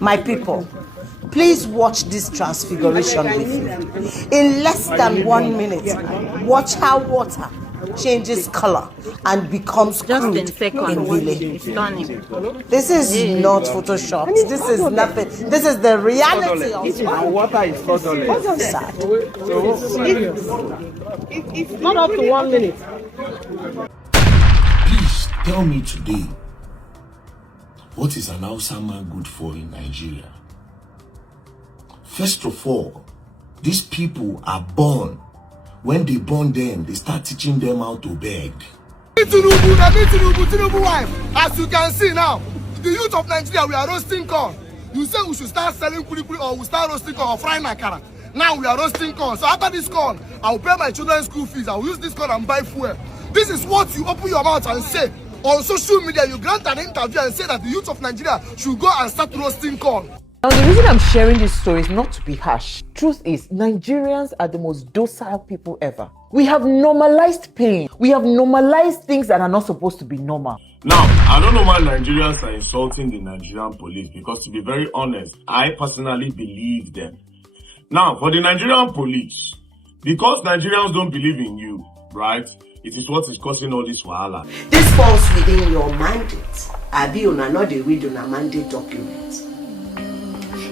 My people, please watch this transfiguration with me. In less than 1 minute, watch how water changes color and becomes crude in village. This is not Photoshop. This is nothing. This is the reality of it. Water is $4. Sad. It's not up to 1 minute. Please tell me today, what is an Hausa man good for in Nigeria? First of all, these people are born. When they born them, they start teaching them how to beg. Tinubu wife. As you can see now, the youth of Nigeria, we are roasting corn. You say we should start selling kuli or we start roasting corn or frying akara. Now we are roasting corn. So after this corn, I will pay my children's school fees. I will use this corn and buy fuel. This is what you open your mouth and say. On social media, you grant an interview and say that the youth of Nigeria should go and start roasting corn. Now, the reason I'm sharing this story is not to be harsh. Truth is, Nigerians are the most docile people ever. We have normalized pain. We have normalized things that are not supposed to be normal. Now, I don't know why Nigerians are insulting the Nigerian police, because to be very honest, I personally believe them. Now, for the Nigerian police, because Nigerians don't believe in you, right? It is what is causing all this wahala. This falls within your mandate. Abi una not the read on a mandate document.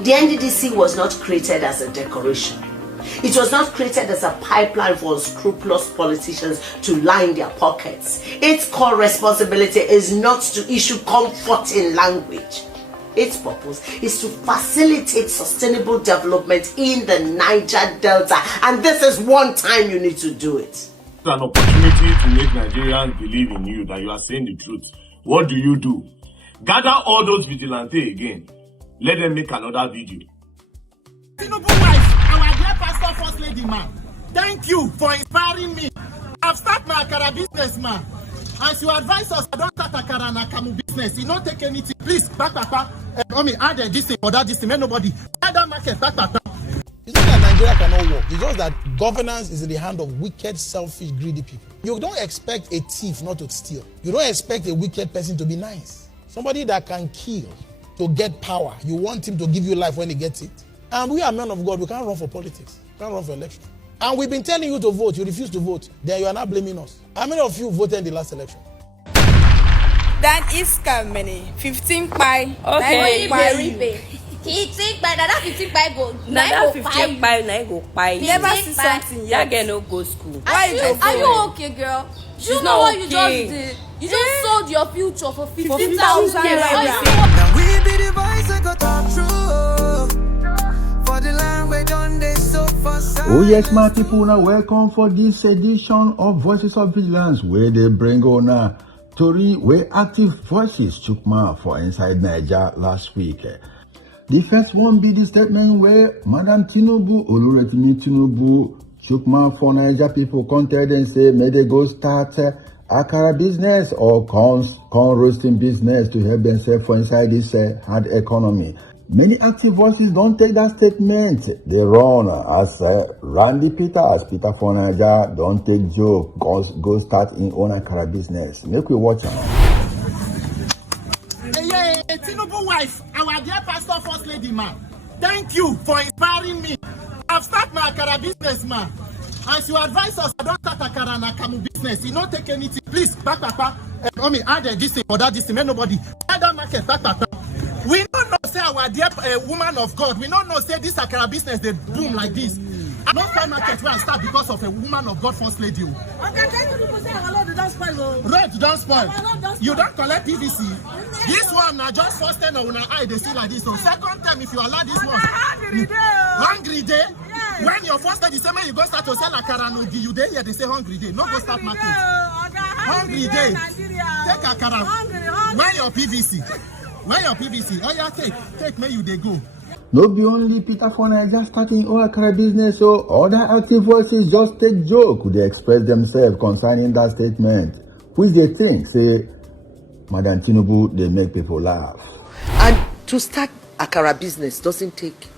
The NDDC was not created as a decoration. It was not created as a pipeline for unscrupulous politicians to line their pockets. Its core responsibility is not to issue comforting language. Its purpose is to facilitate sustainable development in the Niger Delta. And this is one time you need to do it. It's an opportunity to make Nigerians believe in you, that you are saying the truth. What do? Gather all those vigilantes again. Let them make another video. Tinubu wife, our dear pastor first lady man, thank you for inspiring me. I've started my akara business, man. As you advise us, I don't start akara and akamu business. You don't take anything. Please, back. Add this thing or that this thing. Nobody. Add that market, back. It's not that Nigeria cannot work. It's just that governance is in the hand of wicked, selfish, greedy people. You don't expect a thief not to steal. You don't expect a wicked person to be nice. Somebody that can kill to get power. You want him to give you life when he gets it. And we are men of God. We can't run for politics. We can't run for election. And we've been telling you to vote. You refuse to vote. Then you are not blaming us. How many of you voted in the last election? That is many. 15 by. Okay. 15 by. That 15 by go. That 15 by. Go by. Never see something. Yeah, get no go school. Are you okay, girl? She's know what okay. you just did? You just sold your future for 50,000 naira. We be the voice that got talk true. For the land we done they so for side. Oh yes, my people, now welcome for this edition of Voices of Vigilance, where they bring on a story where active voices took ma for inside Niger last week. The first one be the statement where Madam Tinubu, Oluretimi Tinubu, took ma for Niger people content and say, may they go start akara business or corn roasting business to help themselves for inside this hard economy. Many active voices don't take that statement. They run as Randy Peter for Niger, don't take joke, go start in own akara business. Make we watch out. Hey, Tinubu wife, our dear pastor first lady man, thank you for inspiring me. I've started my akara business, man. As you advise us, I don't start akara and akamu business. You don't take anything. Please, back. Add this thing or that this thing. Nobody. Add that market, back. We don't know, say, our dear woman of God. We don't know, say, this akara business, they boom like this. I don't find market where I start because of a woman of God first lady. Road don't spoil. You don't collect PVC. This one, now just first time on our eye, they see like this. So second time, if you allow this one. Hungry day. When your first time, the same way you go start to sell akara, no, you day here, they say hungry day. No go start market. Hungry day. Take akara. Where your PVC? Oh yeah, take me you they go. No be only Peter for Niger starting own akara business, so other active voices just take joke. They express themselves concerning that statement, which they think say Madam Tinubu they make people laugh. And to start akara business doesn't take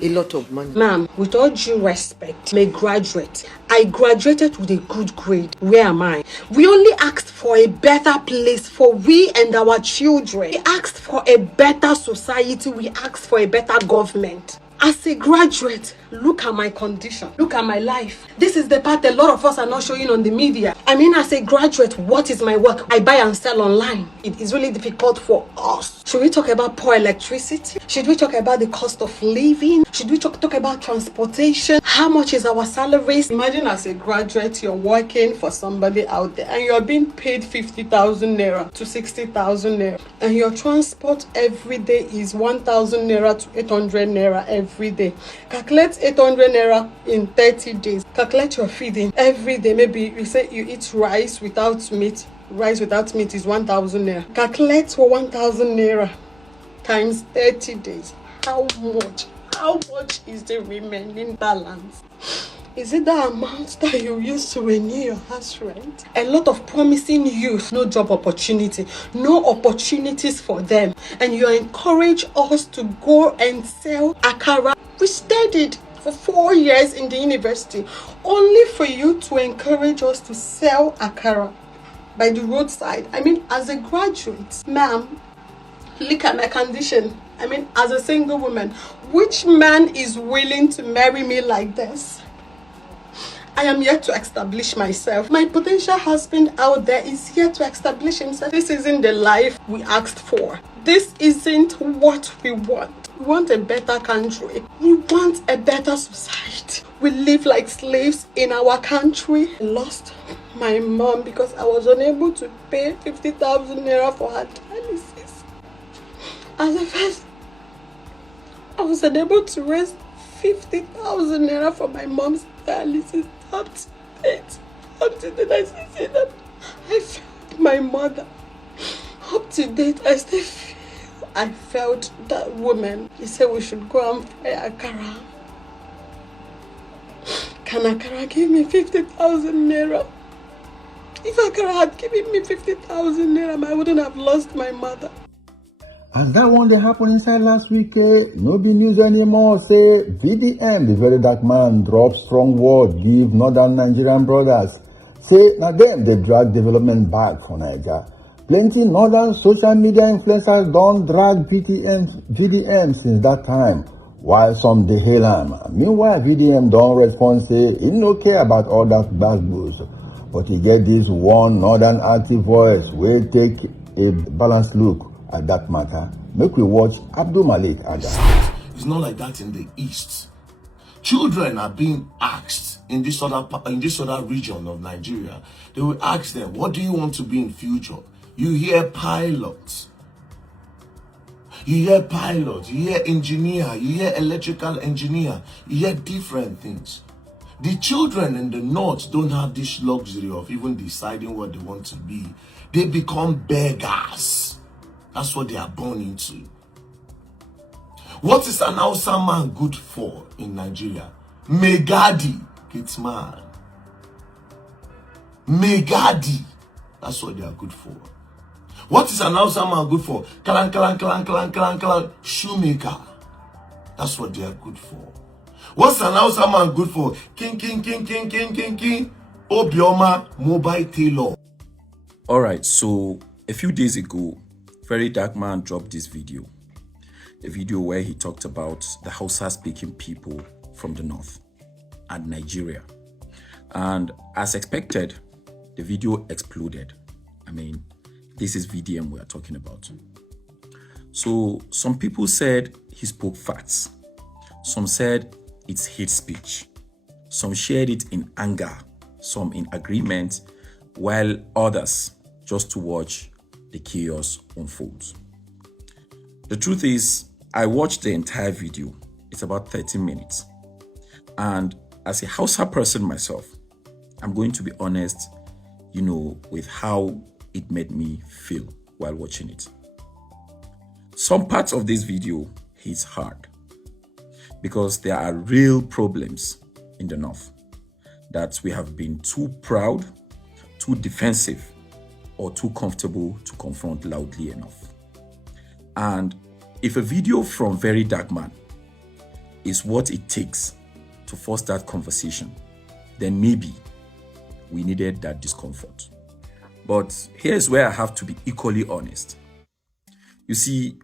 a lot of money. Ma'am, with all due respect, I'm a graduate. I graduated with a good grade. Where am I? We only asked for a better place for we and our children. We asked for a better society. We asked for a better government. As a graduate, look at my condition. Look at my life. This is the part a lot of us are not showing on the media. I mean, as a graduate, what is my work? I buy and sell online. It is really difficult for us. Should we talk about poor electricity? Should we talk about the cost of living? Should we talk about transportation? How much is our salaries? Imagine as a graduate, you're working for somebody out there and you're being paid 50,000 naira to 60,000 naira. And your transport every day is 1,000 naira to 800 naira every day. Calculate 800 naira in 30 days. Calculate your feeding every day. Maybe you say you eat rice without meat. Rice without meat is 1,000 naira. Calculate for 1,000 naira times 30 days. How much is the remaining balance? Is it the amount that you use to renew your house rent? A lot of promising youth, no job opportunity, no opportunities for them. And you encourage us to go and sell akara. We studied for 4 years in the university, only for you to encourage us to sell akara by the roadside. I mean, as a graduate, ma'am, look at my condition. I mean, as a single woman, which man is willing to marry me like this? I am yet to establish myself. My potential husband out there is yet to establish himself. This isn't the life we asked for. This isn't what we want. We want a better country. We want a better society. We live like slaves in our country. I lost my mom because I was unable to pay 50,000 naira for her dialysis. As a first, I was unable to raise 50,000 naira for my mom's dialysis. Up to date, I still say that I failed my mother. Up to date, I felt that woman. He said we should go and fry akara. Can akara give me 50,000 naira? If akara had given me 50,000 naira, I wouldn't have lost my mother. As that one that happened inside last week, no be news anymore. Say VDM, the very dark man, drop strong word, give northern Nigerian brothers. Say now them they drag development back for Niger. Plenty northern social media influencers don't drag VDM since that time, while some they hail him. Meanwhile, VDM don't respond, say he no care about all that bad news. But he get this one northern active voice will take a balanced look at that matter. Make we watch Abdul Malik Ada. It's not like that in the East. Children are being asked in this other region of Nigeria. They will ask them, what do you want to be in future? You hear pilots. You hear engineer, you hear electrical engineer, you hear different things. The children in the north don't have this luxury of even deciding what they want to be. They become beggars. That's what they are born into. What is an Hausa man good for in Nigeria? Megadi, it's man. Megadi, that's what they are good for. What is an Hausa man good for? Kalan, shoemaker. That's what they are good for. What's an Hausa man good for? King. Obioma, mobile tailor. Alright, so a few days ago, VeryDarkMan dropped this video. A video where he talked about the Hausa-speaking people from the north and Nigeria. And as expected, the video exploded. I mean, this is VDM we are talking about. So some people said he spoke facts. Some said it's hate speech. Some shared it in anger, some in agreement, while others just to watch the chaos unfolds. The truth is, I watched the entire video. It's about 30 minutes. And as a Hausa person myself, I'm going to be honest, with how it made me feel while watching it. Some parts of this video hits hard because there are real problems in the north that we have been too proud, too defensive, or too comfortable to confront loudly enough. And if a video from VeryDarkMan is what it takes to force that conversation, then maybe we needed that discomfort. But here's where I have to be equally honest. You see,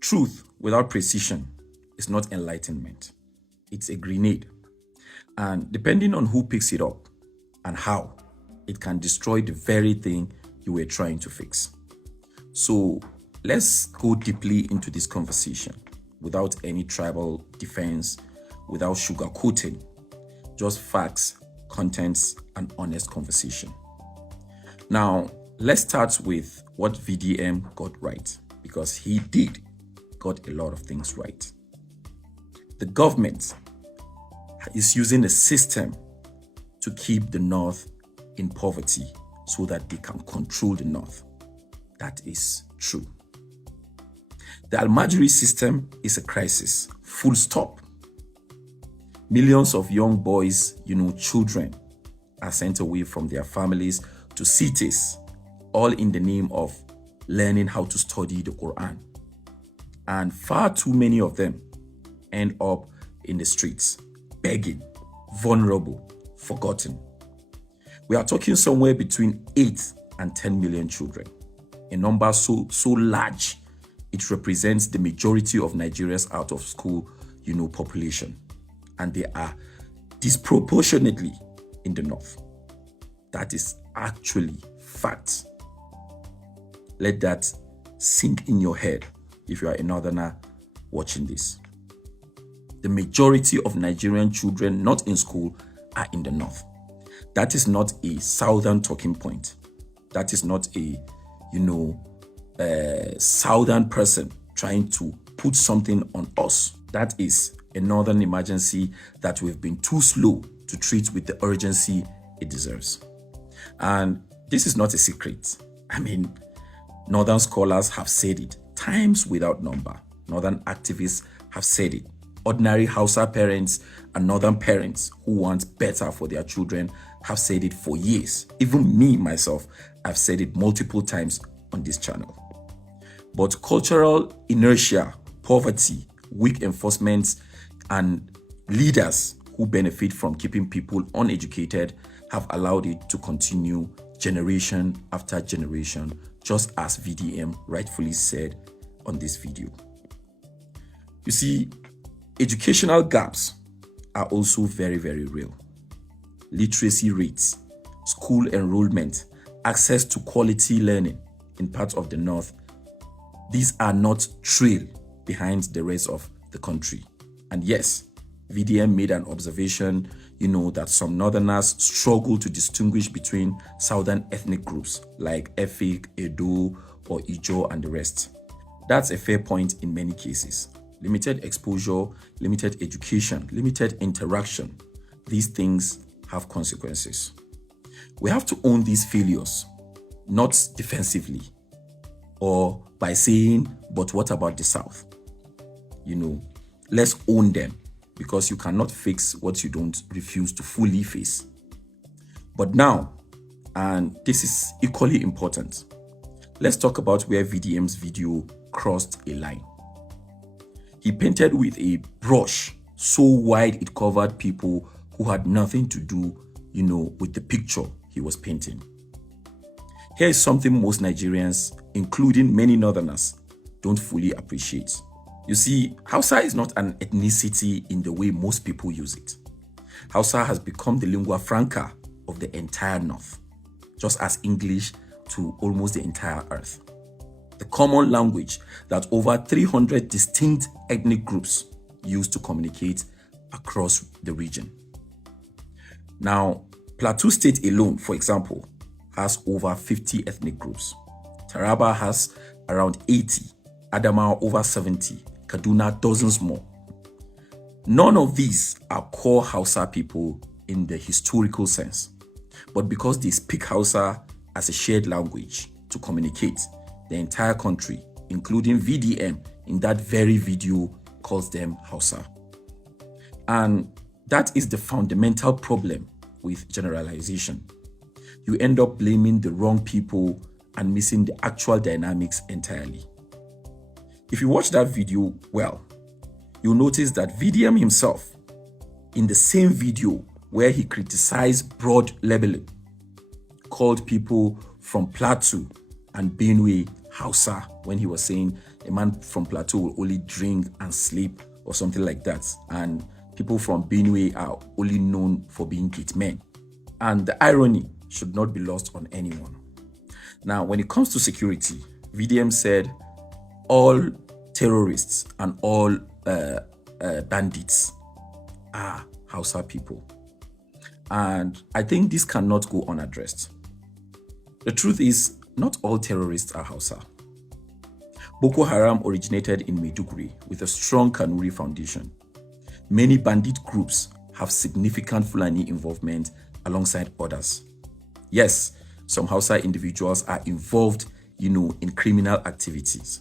truth without precision is not enlightenment. It's a grenade. And depending on who picks it up and how, it can destroy the very thing you were trying to fix. So let's go deeply into this conversation without any tribal defense, without sugarcoating, just facts, contents, and honest conversation. Now, let's start with what VDM got right, because he did got a lot of things right. The government is using a system to keep the North in poverty so that they can control the North. That is true. The Almajiri system is a crisis, full stop. Millions of young boys, children, are sent away from their families to cities, all in the name of learning how to study the Quran. And far too many of them end up in the streets, begging, vulnerable, forgotten. We are talking somewhere between 8 and 10 million children, a number so large, it represents the majority of Nigeria's out of school, population. And they are disproportionately in the North. That is actually fact. Let that sink in your head if you are a Northerner watching this. The majority of Nigerian children not in school are in the North. That is not a Southern talking point. That is not a, Southern person trying to put something on us. That is a Northern emergency that we've been too slow to treat with the urgency it deserves. And this is not a secret. Northern scholars have said it times without number. Northern activists have said it. Ordinary Hausa parents and Northern parents who want better for their children have said it for years. Even me, myself, I've said it multiple times on this channel. But cultural inertia, poverty, weak enforcement, and leaders who benefit from keeping people uneducated have allowed it to continue generation after generation, just as VDM rightfully said on this video. You see, educational gaps are also very, very real. Literacy rates, school enrollment, access to quality learning in parts of the North, these are not trail behind the rest of the country. And yes, VDM made an observation, that some Northerners struggle to distinguish between Southern ethnic groups like Efik, Edo, or Ijo and the rest. That's a fair point in many cases. Limited exposure, limited education, limited interaction. These things have consequences. We have to own these failures, not defensively or by saying, but what about the South? Let's own them, because you cannot fix what you don't refuse to fully face. But now, and this is equally important, let's talk about where VDM's video crossed a line. He painted with a brush so wide it covered people who had nothing to do, with the picture he was painting. Here is something most Nigerians, including many Northerners, don't fully appreciate. You see, Hausa is not an ethnicity in the way most people use it. Hausa has become the lingua franca of the entire North, just as English to almost the entire earth. The common language that over 300 distinct ethnic groups use to communicate across the region. Now, Plateau State alone, for example, has over 50 ethnic groups. Taraba has around 80, Adamawa over 70, Kaduna dozens more. None of these are core Hausa people in the historical sense, but because they speak Hausa as a shared language to communicate, the entire country, including VDM in that very video, calls them Hausa. And that is the fundamental problem with generalization. You end up blaming the wrong people and missing the actual dynamics entirely. If you watch that video well, you'll notice that VDM himself, in the same video where he criticized broad labeling, called people from Plateau and Benue Hausa when he was saying a man from Plateau will only drink and sleep or something like that. And people from Benue are only known for being hitmen. And the irony should not be lost on anyone. Now, when it comes to security, VDM said all terrorists and all bandits are Hausa people. And I think this cannot go unaddressed. The truth is, not all terrorists are Hausa. Boko Haram originated in Maiduguri with a strong Kanuri foundation. Many bandit groups have significant Fulani involvement alongside others. Yes, some Hausa individuals are involved, in criminal activities.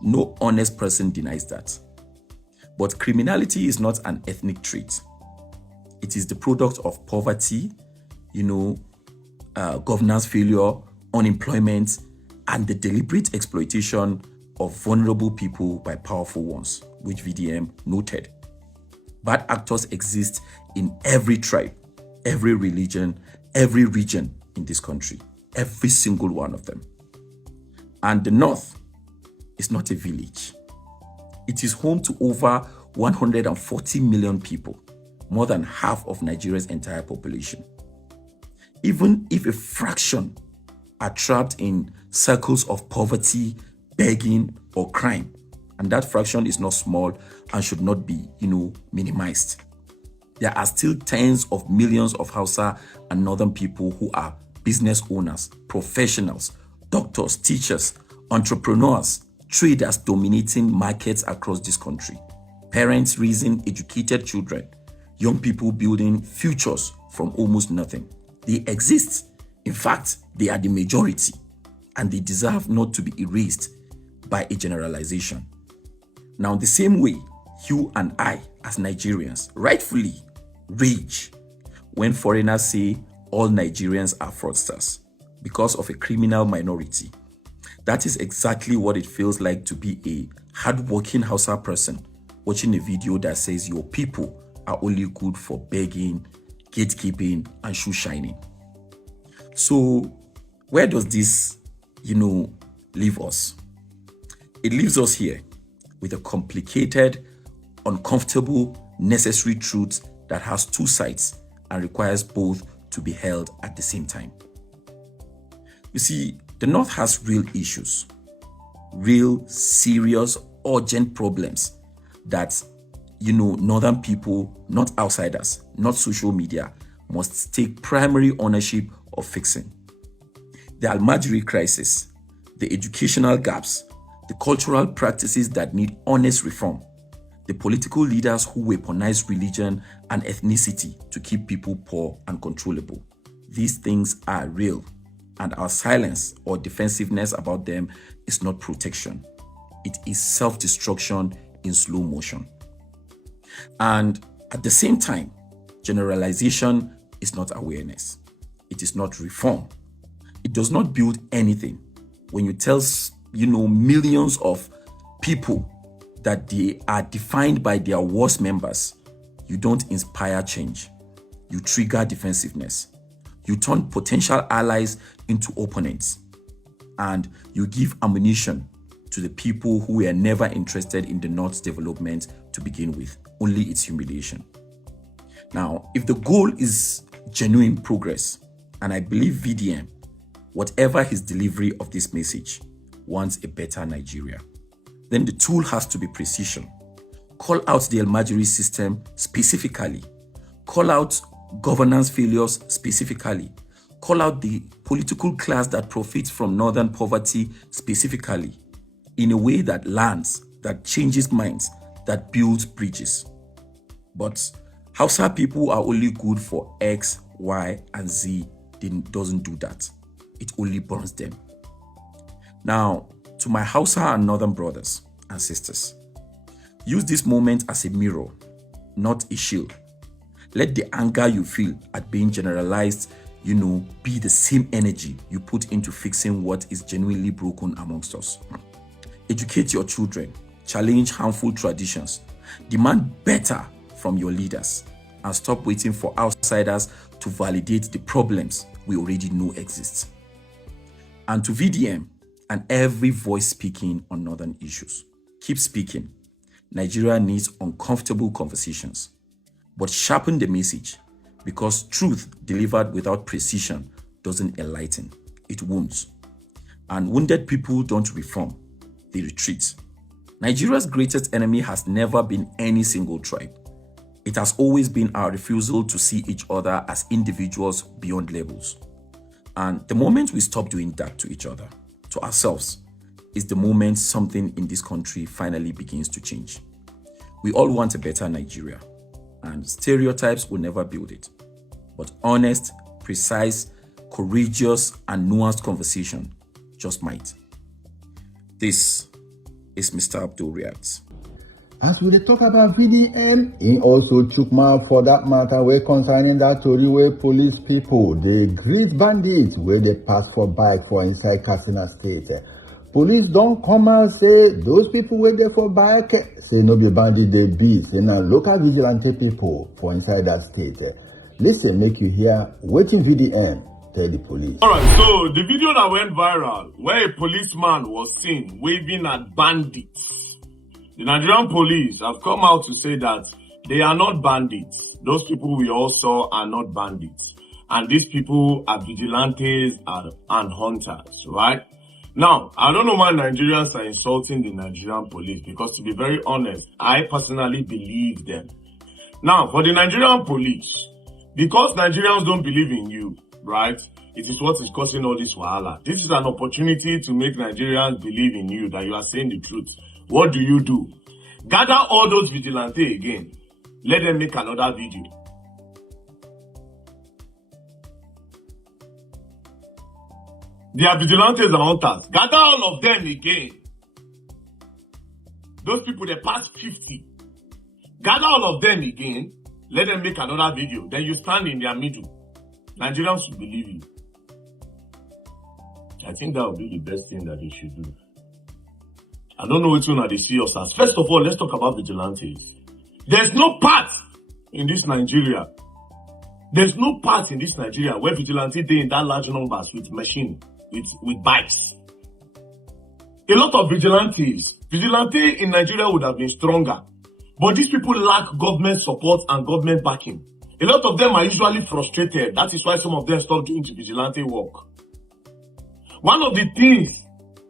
No honest person denies that. But criminality is not an ethnic trait. It is the product of poverty, governance failure, unemployment, and the deliberate exploitation of vulnerable people by powerful ones, which VDM noted. Bad actors exist in every tribe, every religion, every region in this country, every single one of them. And the North is not a village. It is home to over 140 million people, more than half of Nigeria's entire population. Even if a fraction are trapped in circles of poverty, begging, or crime, and that fraction is not small and should not be, minimized, there are still tens of millions of Hausa and Northern people who are business owners, professionals, doctors, teachers, entrepreneurs, traders dominating markets across this country, parents raising educated children, young people building futures from almost nothing. They exist. In fact, they are the majority, and they deserve not to be erased by a generalization. Now, the same way you and I, as Nigerians, rightfully rage when foreigners say all Nigerians are fraudsters because of a criminal minority. That is exactly what it feels like to be a hardworking Hausa person watching a video that says your people are only good for begging, gatekeeping, and shoe shining. So, where does this, leave us? It leaves us here with a complicated, uncomfortable, necessary truth that has two sides and requires both to be held at the same time. You see, the North has real issues, real, serious, urgent problems that, Northern people, not outsiders, not social media, must take primary ownership of fixing. The Almajiri crisis, the educational gaps, the cultural practices that need honest reform, the political leaders who weaponize religion and ethnicity to keep people poor and controllable. These things are real, and our silence or defensiveness about them is not protection. It is self-destruction in slow motion. And at the same time, generalization is not awareness. It is not reform. It does not build anything. When you tell, millions of people that they are defined by their worst members, you don't inspire change. You trigger defensiveness. You turn potential allies into opponents. And you give ammunition to the people who were never interested in the North's development to begin with, only its humiliation. Now, if the goal is genuine progress, and I believe VDM, whatever his delivery of this message, wants a better Nigeria, then the tool has to be precision. Call out the Almajiri system specifically. Call out governance failures specifically. Call out the political class that profits from northern poverty specifically, in a way that lands, that changes minds, that builds bridges. But Hausa people are only good for X, Y, and Z. It doesn't do that. It only burns them. Now, to my Hausa and Northern brothers and sisters, use this moment as a mirror, not a shield. Let the anger you feel at being generalized, be the same energy you put into fixing what is genuinely broken amongst us. Educate your children, challenge harmful traditions, demand better from your leaders, and stop waiting for outsiders to validate the problems we already know exist. And to VDM and every voice speaking on northern issues, keep speaking. Nigeria needs uncomfortable conversations, but sharpen the message, because truth delivered without precision doesn't enlighten, it wounds. And wounded people don't reform, they retreat. Nigeria's greatest enemy has never been any single tribe. It has always been our refusal to see each other as individuals beyond labels. And the moment we stop doing that to each other, to ourselves, is the moment something in this country finally begins to change. We all want a better Nigeria, and stereotypes will never build it. But honest, precise, courageous, and nuanced conversation just might. This is Mr. Abdul Reacts. As we dey talk about VDM, he also took mouth for that matter wey concerning that tori wey police people dey greet bandits wey dey pass for bike for inside Katsina state. Police don come out say those people wey dey for bike say no be bandit dey be, say na local vigilante people for inside that state. Listen, make you hear wetin VDM tell the police. Alright, so the video that went viral where a policeman was seen waving at bandits. The Nigerian police have come out to say that they are not bandits. Those people we all saw are not bandits. And these people are vigilantes and hunters, right? Now, I don't know why Nigerians are insulting the Nigerian police, because to be very honest, I personally believe them. Now, for the Nigerian police, because Nigerians don't believe in you, right? It is what is causing all this wahala. This is an opportunity to make Nigerians believe in you, that you are saying the truth. What do? Gather all those vigilantes again. Let them make another video. They are vigilantes and hunters. Gather all of them again. Those people, they pass 50. Gather all of them again. Let them make another video. Then you stand in their middle. Nigerians should believe you. I think that would be the best thing that they should do. I don't know which one are they see us as. First of all, let's talk about vigilantes. There's no part in this Nigeria. There's no part in this Nigeria where vigilantes they in that large numbers with machine, with bikes. A lot of vigilantes in Nigeria would have been stronger. But these people lack government support and government backing. A lot of them are usually frustrated. That is why some of them stop doing the vigilante work. One of the things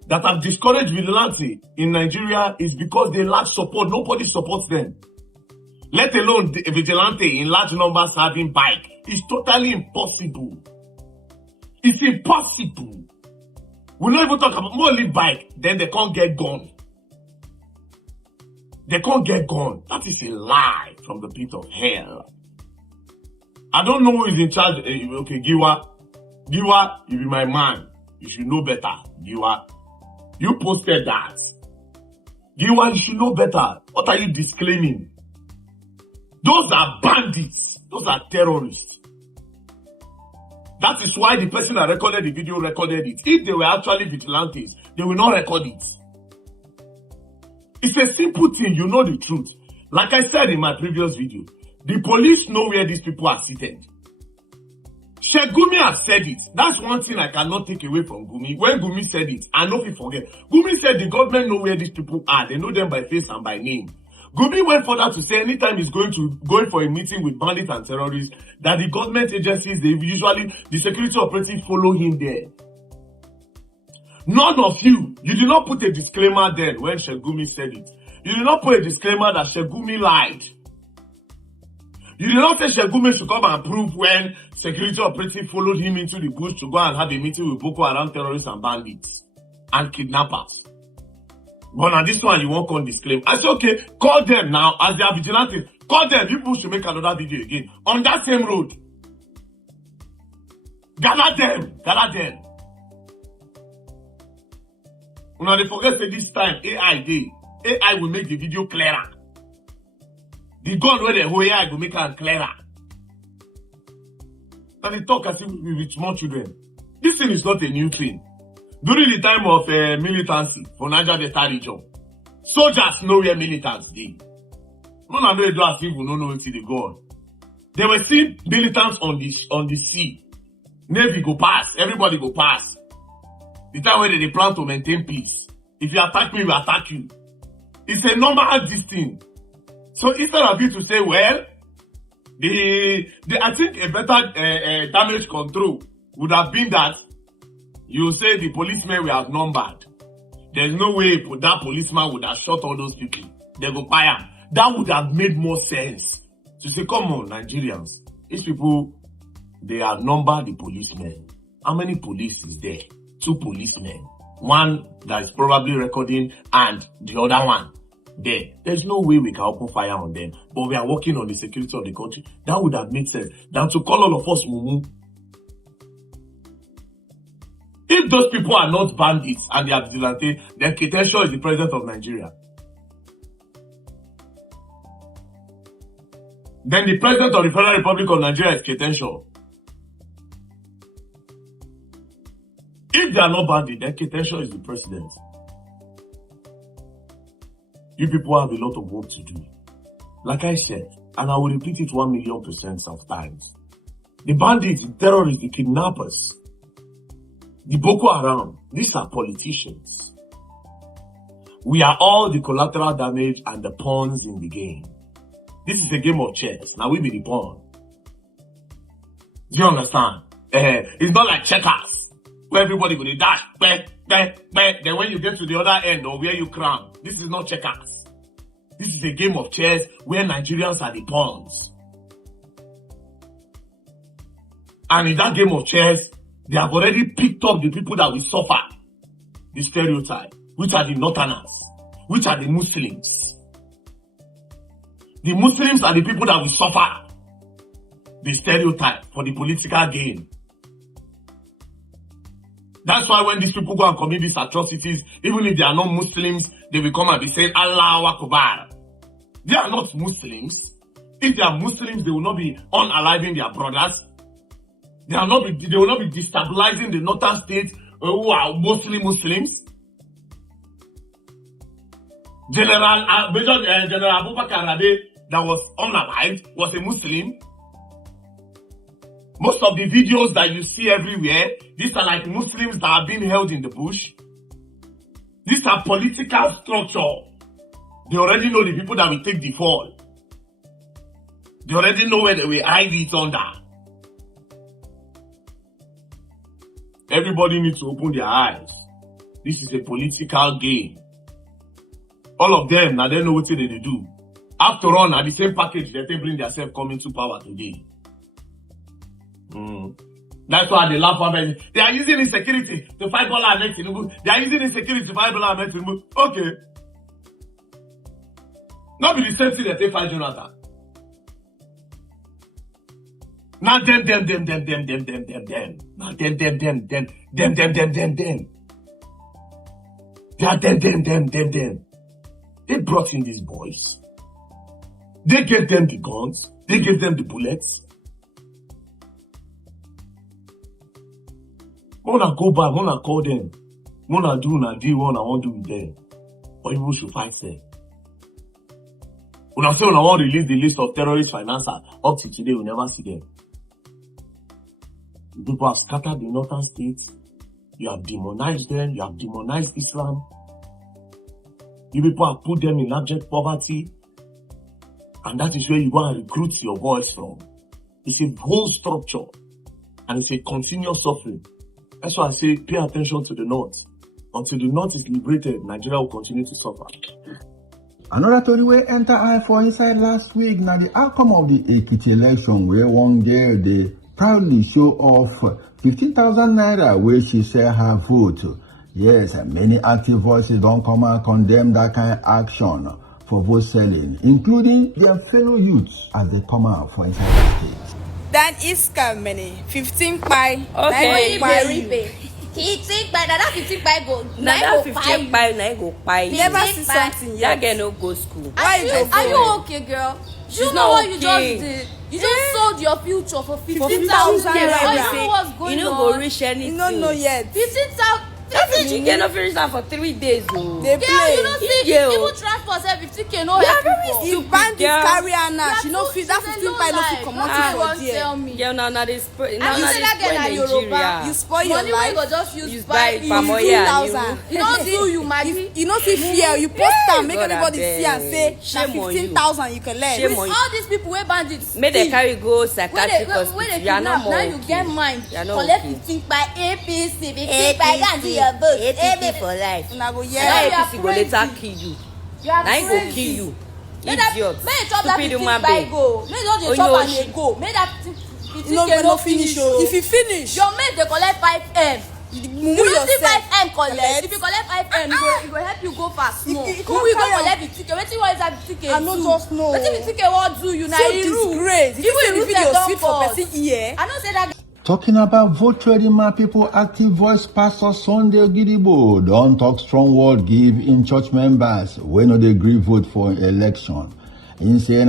that have discouraged vigilante in Nigeria is because they lack support. Nobody supports them. Let alone the vigilante in large numbers having bike. It's totally impossible. It's impossible. We don't even talk about more leave bike, then they can't get gone. They can't get gone. That is a lie from the pit of hell. I don't know who is in charge. Okay, Giwa, you be my man. You should know better, Giwa. You posted that. Giwa, you should know better. What are you disclaiming? Those are bandits. Those are terrorists. That is why the person that recorded the video recorded it. If they were actually vigilantes, they will not record it. It's a simple thing, you know the truth. Like I said in my previous video, the police know where these people are seated. Gumi has said it. That's one thing I cannot take away from Gumi. When Gumi said it, I know if you forget. Gumi said the government know where these people are. They know them by face and by name. Gumi went further to say anytime he's going for a meeting with bandits and terrorists, that the government agencies, the security operatives follow him there. None of you did not put a disclaimer then when Gumi said it. You did not put a disclaimer that Gumi lied. You did not say Gumi should come and prove when security operatives followed him into the bush to go and have a meeting with Boko Haram terrorists and bandits and kidnappers. But now this one you won't come disclaim. I said, okay, call them now as they are vigilantes. Call them. People should make another video again on that same road. Gather them. Now they forget that this time AI will make the video clearer. The gun where they hold AI will make it clearer. And they talk as if we with small children. This thing is not a new thing. During the time of militancy for Niger Delta region, Soldiers know where militants dey. None of them do as if we don't know until they go on. They were seeing militants on the sea. Navy go past, everybody go past. The time where they plan to maintain peace. If you attack me, we attack you. It's a normal thing. So instead of you to say, well, I think a better damage control would have been that you say the policemen were outnumbered. There's no way that policeman would have shot all those people. They go fire. That would have made more sense. To say, come on, Nigerians. These people, they outnumber the policemen. How many police is there? 2 policemen. One that is probably recording and the other one there. There's no way we can open fire on them. But we are working on the security of the country. That would have made sense than to call all of us mumu. If those people are not bandits and they are vigilantes, then Ketenshaw is the president of Nigeria. Then the president of the Federal Republic of Nigeria is Ketenshaw. If they are not bandits, then Ketenshaw is the president. You people have a lot of work to do. Like I said, and I will repeat it 1,000,000% of times. The bandits, the terrorists, the kidnappers, the Boko Haram, these are politicians. We are all the collateral damage and the pawns in the game. This is a game of chess. Now we be the pawn. Do you understand? It's not like checkers, where everybody go to dash, then when you get to the other end or where you crown, this is not checkers. This is a game of chess where Nigerians are the pawns. And in that game of chess, they have already picked up the people that will suffer the stereotype, which are the Northerners, which are the Muslims. The Muslims are the people that will suffer the stereotype for the political gain. That's why when these people go and commit these atrocities, even if they are not Muslims, they will come and be saying, Allahu Akbar. They are not Muslims. If they are Muslims, they will not be unaliving their brothers. They will not be destabilizing the northern states who are mostly Muslims. General Abubakar Rabe, that was unalived, was a Muslim. Most of the videos that you see everywhere, these are like Muslims that are being held in the bush. These are political structure. They already know the people that will take the fall. They already know where they will hide it under. Everybody needs to open their eyes. This is a political game. All of them, now they know what they do. After all, at the same package that they bring themselves coming to power today. That's why they laugh about it. They are using insecurity to fight Bola Ahmed Tinubu. They are using insecurity to fight Bola Ahmed Tinubu. Okay. Not be the same thing that they fight Jonathan. Now them. Now them. They are them. They brought in these boys. They gave them the guns. They gave them the bullets. Wanna go back, wanna call them. Wanna do na deal, wanna want to do with them. Or you should fight them. When I say when I want to release the list of terrorist financiers, up to today we never see them. People have scattered the northern states. You have demonized them. You have demonized Islam. You people have put them in abject poverty. And that is where you go and recruit your boys from. It's a whole structure. And it's a continuous suffering. That's why I say pay attention to the North. Until the North is liberated, Nigeria will continue to suffer. Another story wey enter eye for inside last week na the outcome of the Ekiti election where one girl dey proudly show off 15,000 naira where she sell her vote. Yes, many active voices don't come and condemn that kind of action for vote selling, including their fellow youths as they come out for inside the state. That is many 15 by okay. He think by that 15 by go. Now 15 by na go buy. Never see something yet. That girl no go school. Are you okay, girl? You know what you just did? You just sold your future for 15,000 naira. You know what's going on? You don't go reach anything. You don't know yet. 15,000. Chike no finish am for 3 days o. They play. You know see even transport sef 50k no help people. You bandit carry her now. She no fit that 15 pie no fit comot for there. Girl now dey spoil. Now you say that girl na Yoruba. You spoil your life. Money wey go just use buy 2,000. You no do you Maggie. You no see fear. You post am make everybody see and say na 15,000 you collect. With all these people wey bandits. Make dem carry go psychiatric hospital. You are not more. Now you get mind. Collect 15 by APC. 15 by go and do your vote. APC for life. Una go hear. APC go later kill you. Na him go kill you. Idiot. Stupid human being. Make just dey chop and dey go. Make that 15k no finish. If you finish, your mate dey collect 5M. You no see 5M collect. If you collect 5M, it go help you go fast small. Who we go collect 50k? Wetin you want inside 50k? I no just know. Wetin 50k wan do you? Na e disgrace. Even the video sweet for person ear. I no say that. Talking about vote trading, my people, active voice pastor Sunday Ogidigbo don't talk strong word give in church members when no they agree vote for election. In saying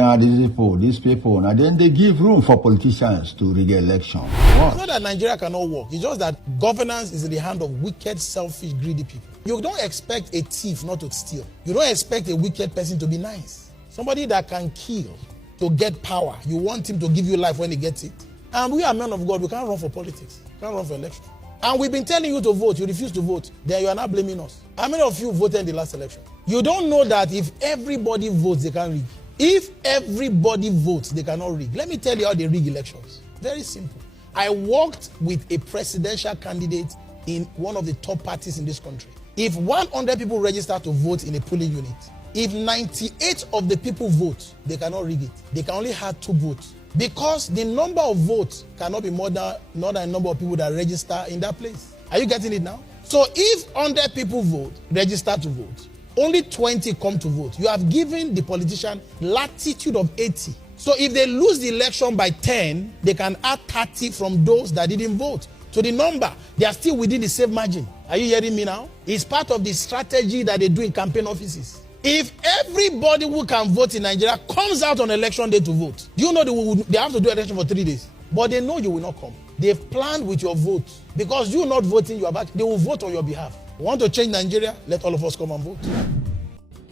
these people, now then they give room for politicians to rig election. It's not that Nigeria cannot work. It's just that governance is in the hand of wicked, selfish, greedy people. You don't expect a thief not to steal. You don't expect a wicked person to be nice. Somebody that can kill to get power. You want him to give you life when he gets it. And we are men of God. We can't run for politics. We can't run for election. And we've been telling you to vote. You refuse to vote. Then you are not blaming us. How many of you voted in the last election? You don't know that if everybody votes, they can rig. If everybody votes, they cannot rig. Let me tell you how they rig elections. Very simple. I worked with a presidential candidate in one of the top parties in this country. If 100 people register to vote in a polling unit, if 98 of the people vote, they cannot rig it. They can only have 2 votes. Because the number of votes cannot be more than the number of people that register in that place. Are you getting it now? So if 100 people vote, register to vote, only 20 come to vote. You have given the politician latitude of 80. So if they lose the election by 10, they can add 30 from those that didn't vote. To the number, they are still within the safe margin. Are you hearing me now? It's part of the strategy that they do in campaign offices. If everybody who can vote in Nigeria comes out on election day to vote, do you know they have to do election for 3 days? But they know you will not come. They've planned with your vote. Because you not voting, they will vote on your behalf. Want to change Nigeria? Let all of us come and vote.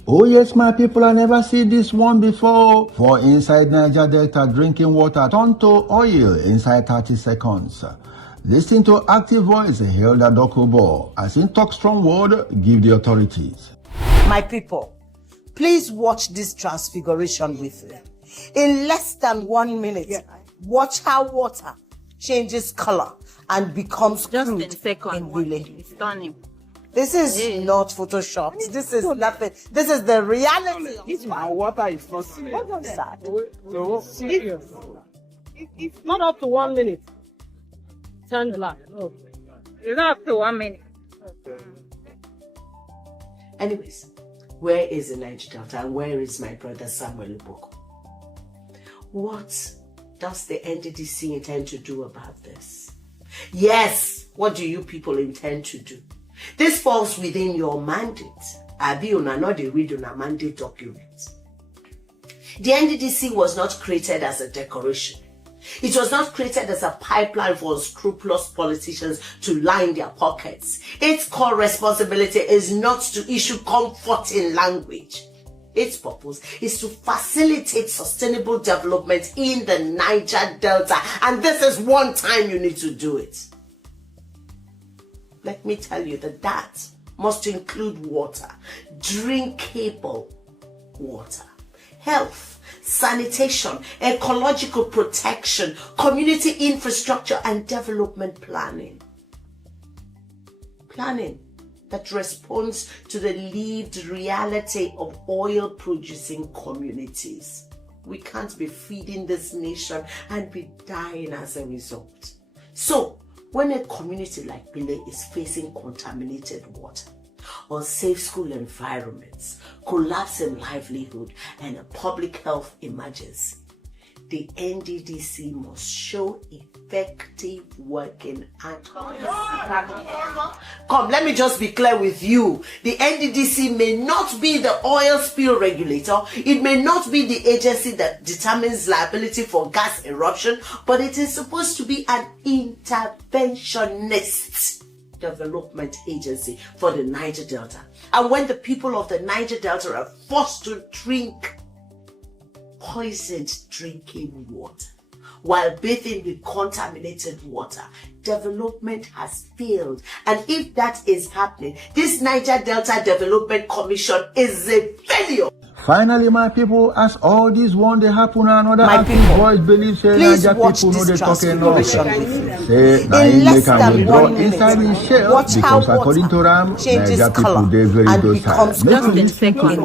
Oh yes, my people, I never see this one before. For inside Niger Delta, drinking water turned to oil inside 30 seconds. Listen to active voice Hilda Dokubo as in talk strong word, give the authorities. My people, please watch this transfiguration with me. In less than 1 minute, watch how water changes color and becomes crude in village. It's stunning. This is not Photoshop. This is nothing. This is the reality. This water is not serious. What is that? So serious. It's not up to 1 minute. Turn black. No. It's not up to 1 minute. Anyways, where is the Niger Delta and where is my brother Samuel Iboko? What does the NDDC intend to do about this? Yes, what do you people intend to do? This falls within your mandate. Abi una not the read on a mandate document. The NDDC was not created as a decoration. It was not created as a pipeline for unscrupulous politicians to line their pockets. Its core responsibility is not to issue comforting language. Its purpose is to facilitate sustainable development in the Niger Delta. And this is one time you need to do it. Let me tell you that must include water, drinkable water, health, sanitation, ecological protection, community infrastructure, and development planning. Planning that responds to the lived reality of oil-producing communities. We can't be feeding this nation and be dying as a result. So, when a community like Bile is facing contaminated water, unsafe school environments, collapsing livelihood, and a public health emergency, the NDDC must show effective working and come, let me just be clear with you. The NDDC may not be the oil spill regulator. It may not be the agency that determines liability for gas eruption, but it is supposed to be an interventionist. development agency for the Niger Delta. And when the people of the Niger Delta are forced to drink poisoned drinking water while bathing with contaminated water, development has failed. And if that is happening, this Niger Delta Development Commission is a failure. Finally, my people, as all this one they happen, another My active people, voice believe say please Niger watch people know this they talking transfiguration enough. with me. Say na In him less make am than withdraw 1 minute, inside his shell watch how because according to Ram, changes Niger people color they very and docile. becomes Make just we in listen to seconds.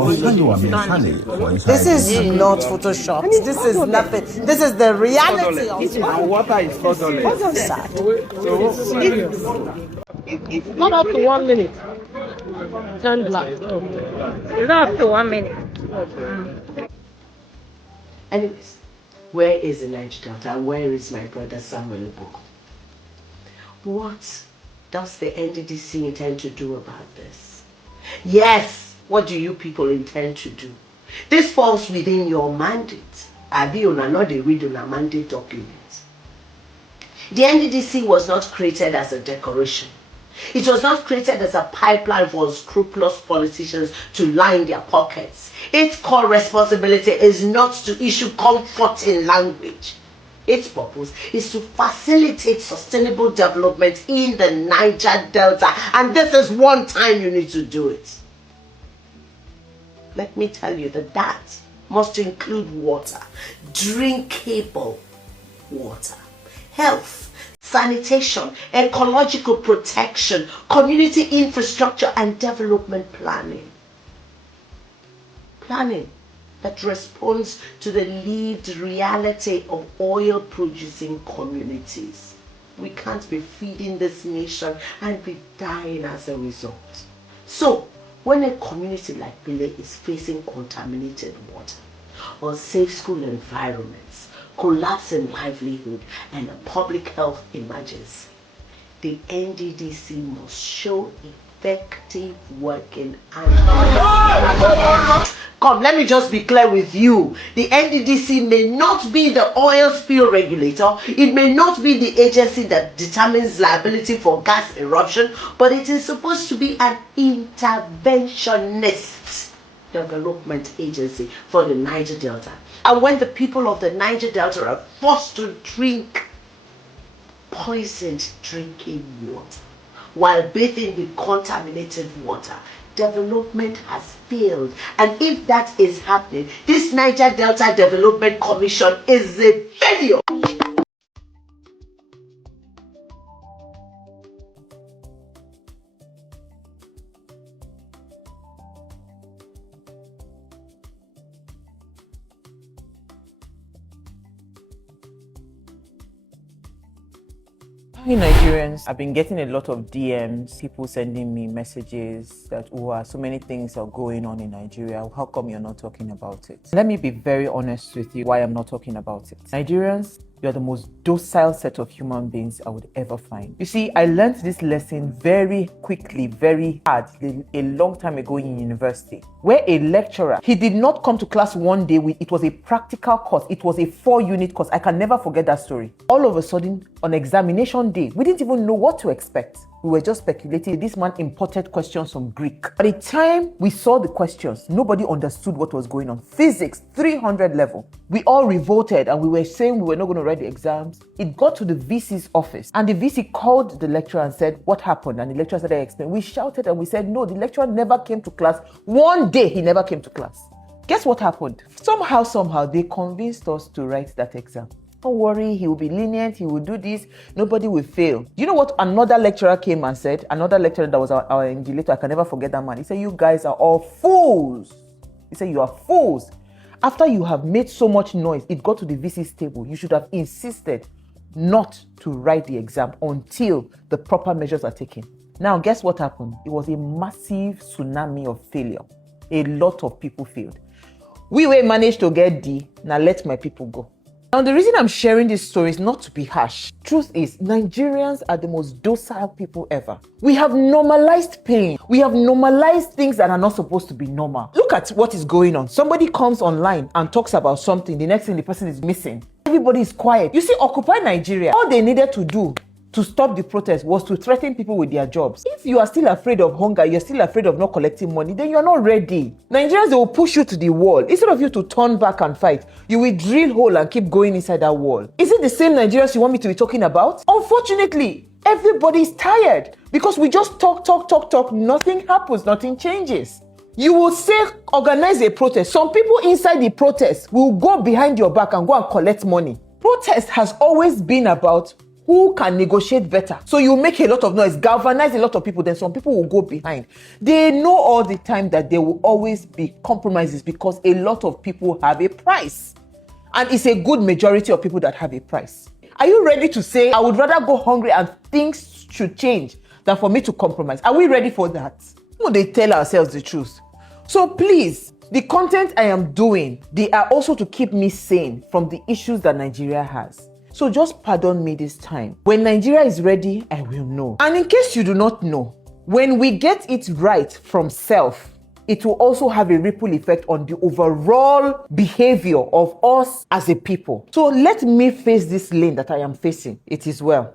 for inside This is not Photoshop. This is nothing. This is the reality of it. And water is $4. Sad. It's not up to 1 minute. Turn black. It's not up to 1 minute. Anyways, where is the Niger Delta and where is my brother Samuel Book? What does the NDDC intend to do about this? Yes, what do you people intend to do? This falls within your mandate. Abi una not the read on a mandate document. The NDDC was not created as a decoration. It was not created as a pipeline for unscrupulous politicians to line their pockets. Its core responsibility is not to issue comforting language. Its purpose is to facilitate sustainable development in the Niger Delta, and this is one time you need to do it. Let me tell you that must include water, drinkable water, health, sanitation, ecological protection, community infrastructure, and development planning. Planning that responds to the lived reality of oil-producing communities. We can't be feeding this nation and be dying as a result. So, when a community like Bile is facing contaminated water, unsafe school environments, collapse in livelihood, and a public health emergency, the NDDC must show effective working and come, let me just be clear with you. The NDDC may not be the oil spill regulator. It may not be the agency that determines liability for gas eruption, but it is supposed to be an interventionist development agency for the Niger Delta. And when the people of the Niger Delta are forced to drink poisoned drinking water while bathing with contaminated water, development has failed. And if that is happening, this Niger Delta Development Commission is a failure. Hi Nigerians, I've been getting a lot of DMs, people sending me messages that, oh, so many things are going on in Nigeria. How come you're not talking about it? Let me be very honest with you why I'm not talking about it. Nigerians, you're the most docile set of human beings I would ever find. You see, I learned this lesson very quickly, very hard, a long time ago in university, where a lecturer, he did not come to class one day it was a practical course. It was a 4-unit course. I can never forget that story. All of a sudden, on examination day, we didn't even know what to expect. We were just speculating. This man imported questions from Greek. By the time we saw the questions, nobody understood what was going on. Physics, 300 level. We all revolted and we were saying we were not going to write the exams. It got to the VC's office and the VC called the lecturer and said, what happened? And the lecturer started explaining. We shouted and we said, no, the lecturer never came to class. One day he never came to class. Guess what happened? Somehow, they convinced us to write that exam. Don't worry, he will be lenient, he will do this, nobody will fail. You know what another lecturer came and said? Another lecturer that was our invigilator, I can never forget that man. He said, you guys are all fools. He said, you are fools. After you have made so much noise, it got to the VC's table. You should have insisted not to write the exam until the proper measures are taken. Now, guess what happened? It was a massive tsunami of failure. A lot of people failed. We managed to get D. Now let my people go. Now, the reason I'm sharing this story is not to be harsh. Truth is, Nigerians are the most docile people ever. We have normalized pain. We have normalized things that are not supposed to be normal. Look at what is going on. Somebody comes online and talks about something. The next thing, the person is missing. Everybody is quiet. You see, Occupy Nigeria, all they needed to do to stop the protest was to threaten people with their jobs. If you are still afraid of hunger, you're still afraid of not collecting money, then you're not ready. Nigerians, they will push you to the wall. Instead of you to turn back and fight, you will drill hole and keep going inside that wall. Is it the same Nigerians you want me to be talking about? Unfortunately, everybody is tired because we just talk, nothing happens, nothing changes. You will say, organize a protest. Some people inside the protest will go behind your back and go and collect money. Protest has always been about who can negotiate better. So you make a lot of noise, galvanize a lot of people, then some people will go behind. They know all the time that there will always be compromises because a lot of people have a price. And it's a good majority of people that have a price. Are you ready to say, I would rather go hungry and things should change than for me to compromise? Are we ready for that? No, they tell ourselves the truth. So please, the content I am doing, they are also to keep me sane from the issues that Nigeria has. So just pardon me this time. When Nigeria is ready, I will know. And in case you do not know, when we get it right from self, it will also have a ripple effect on the overall behavior of us as a people. So let me face this lane that I am facing. It is well.